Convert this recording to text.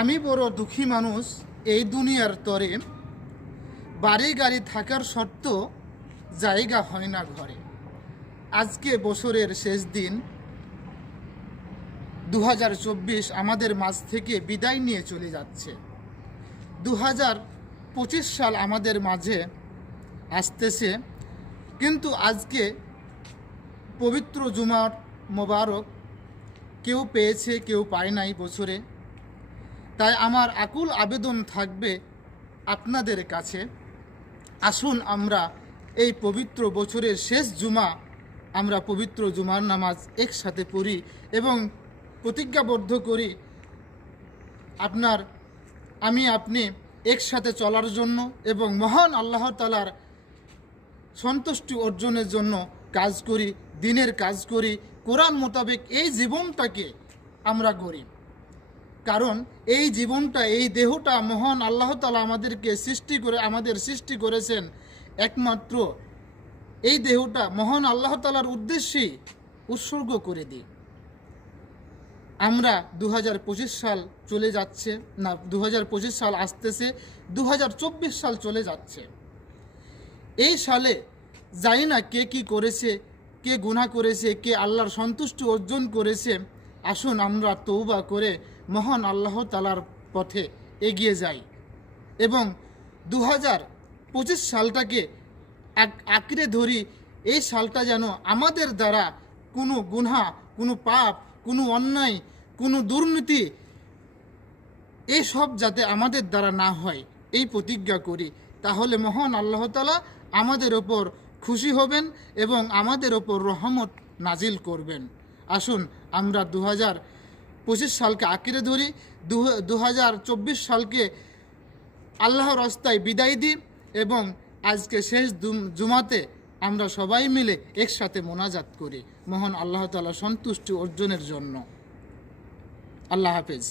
আমি বড় দুঃখী মানুষ এই দুনিয়ার তরে, বাড়ি গাড়ি থাকার সত্ত্বেও জায়গা হয় না ঘরে। আজকে বছরের শেষ দিন 2024 আমাদের মাঝ থেকে বিদায় নিয়ে চলে যাচ্ছে। 2025 সাল আমাদের মাঝে আসতেছে, কিন্তু আজকে পবিত্র জুমার মোবারক কেউ পেয়েছে, কেউ পায় নাই বছরে। তাই আমার আকুল আবেদন থাকবে আপনাদের কাছে, আসুন আমরা এই পবিত্র বছরের শেষ জুমা আমরা পবিত্র জুমার নামাজ একসাথে পড়ি এবং প্রতিজ্ঞাবদ্ধ করি আপনি একসাথে চলার জন্য এবং মহান আল্লাহ তাআলার সন্তুষ্টি অর্জনের জন্য কাজ করি, দিনের কাজ করি, কোরআন মোতাবেক এই জীবনটাকে আমরা গড়ি। কারণ এই জীবনটা, এই দেহটা মহান আল্লাহ তাআলা আমাদের সৃষ্টি করেছেন একমাত্র এই দেহটা মহান আল্লাহ তাআলার উদ্দেশ্যেই উৎসর্গ করে দিই। আমরা 2025 সাল চলে যাচ্ছে, না 2025 সাল আসতেছে, 2024 সাল চলে যাচ্ছে। এই সালে জানি না কে কি করেছে, কে গুনাহ করেছে, কে আল্লাহর সন্তুষ্টি অর্জন করেছে। আসুন আমরা তওবা করে মহান আল্লাহ তাআলার পথে এগিয়ে যাই এবং 2025 সালটাকে আঁকড়ে ধরি। এই সালটা যেন আমাদের দ্বারা কোনো গুনাহ, কোনো পাপ, কোনো অন্যায়, কোনো দুর্নীতি এসব যাতে আমাদের দ্বারা না হয় এই প্রতিজ্ঞা করি। তাহলে মহান আল্লাহ তাআলা আমাদের ওপর খুশি হবেন এবং আমাদের ওপর রহমত নাজিল করবেন। আসুন আমরা 2025 সালকে আঁকড়ে ধরি, 2024 সালকে আল্লাহর রাস্তায় বিদায় দিই এবং আজকে শেষ জুমাতে আমরা সবাই মিলে একসাথে মোনাজাত করি মহান আল্লাহ তাআলা সন্তুষ্টি অর্জনের জন্য। আল্লাহ হাফেজ।